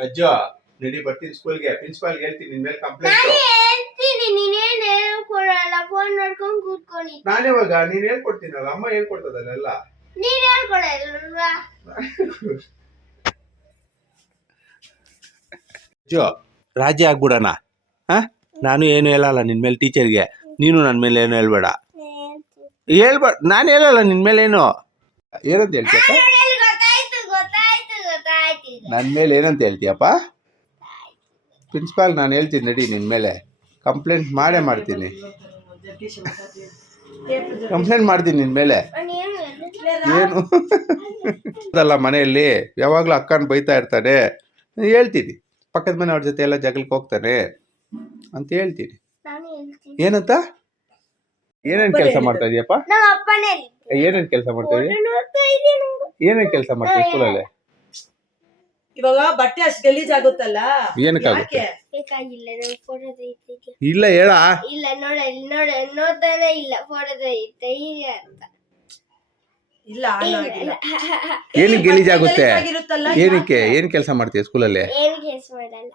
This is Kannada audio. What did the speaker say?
ಅಜ್ಜೋ ನಡಿ ಬರ್ತೀನಿ ಸ್ಕೂಲ್ಗೆ, ಪ್ರಿನ್ಸಿಪಾಲ್ ಹೇಳ್ತೀನಿ ನಿನ್ ಮೇಲೆ ಕಂಪ್ಲೇಂಟ್. ಫೋನ್ ನೋಡ್ಕೊಂಡು ಕೂತ್ಕೊಳ್ಳಿ. ನಾನಿವಾಗ ನೀನ್ ಹೇಳ್ಕೊಡ್ತೀನಲ್ಲ, ಅಮ್ಮ ಹೇಳ್ಕೊಡ್ತದಲ್ಲ ಎಲ್ಲ. ನೀನ್ ಹೇಳ್ಕೊಡಲ್ವಾ? ಅಜ್ಜೋ ರಾಜಿ ಆಗ್ಬಿಡೋಣ. ನಾನು ಏನು ಹೇಳಲ್ಲ ನಿನ್ ಮೇಲೆ ಟೀಚರ್ಗೆ, ನೀನು ನನ್ನ ಮೇಲೆ ಏನು ಹೇಳ್ಬೇಡ. ಹೇಳ್ಬೇಡ, ನಾನು ಹೇಳಲ್ಲ ನಿನ್ ಮೇಲೆ ಏನು. ಏನಂತ ಹೇಳ್ತೀಯಪ್ಪ? ನನ್ನ ಮೇಲೆ ಏನಂತ ಹೇಳ್ತೀಯಪ್ಪ? ಪ್ರಿನ್ಸಿಪಾಲ್ ನಾನು ಹೇಳ್ತೀನಿ ನಡಿ, ನಿನ್ ಮೇಲೆ ಕಂಪ್ಲೇಂಟ್ ಮಾಡೇ ಮಾಡ್ತೀನಿ. ಕಂಪ್ಲೇಂಟ್ ಮಾಡ್ತೀನಿ ನಿನ್ ಮೇಲೆ. ಏನು ಅದಲ್ಲ, ಮನೆಯಲ್ಲಿ ಯಾವಾಗಲೂ ಅಕ್ಕನ ಬೈತಾ ಇರ್ತಾನೆ, ಹೇಳ್ತೀನಿ. ಪಕ್ಕದ ಮನೆ ಅವ್ರ ಜೊತೆ ಎಲ್ಲ ಜಗಳಕ್ಕೆ ಹೋಗ್ತಾನೆ ಅಂತ ಹೇಳ್ತೀನಿ. ಏನಂತ? ಏನೇನು ಕೆಲಸ ಮಾಡ್ತಾ ಇದೀಯಪ್ಪ? ಏನೇನು ಕೆಲಸ ಮಾಡ್ತಾ ಇದೀಯ? ಏನೇನು ಕೆಲಸ ಮಾಡ್ತೀಯ ಸ್ಕೂಲಲ್ಲಿ? ಇವಾಗ ಬಟ್ಟೆ ಅಷ್ಟು ಗಲೀಜ್ ಆಗುತ್ತಲ್ಲ, ಏನಕ್ಕಾಗುತ್ತೆ? ಇಲ್ಲ ಹೇಳ. ಇಲ್ಲ ನೋಡ್ತಾನೆ ಇಲ್ಲ, ಫೋಟೋ ತೆಗಿತೆ ಹೀಗೆ ಅಂತ. ಇಲ್ಲ ಏನಕ್ಕೆ ಗಲೀಜಾಗುತ್ತೆ? ಏನಕ್ಕೆ? ಏನ್ ಕೆಲಸ ಮಾಡ್ತೀಯ ಸ್ಕೂಲಲ್ಲಿ? ಏನು ಕೆಲಸ ಮಾಡಲ್ಲ.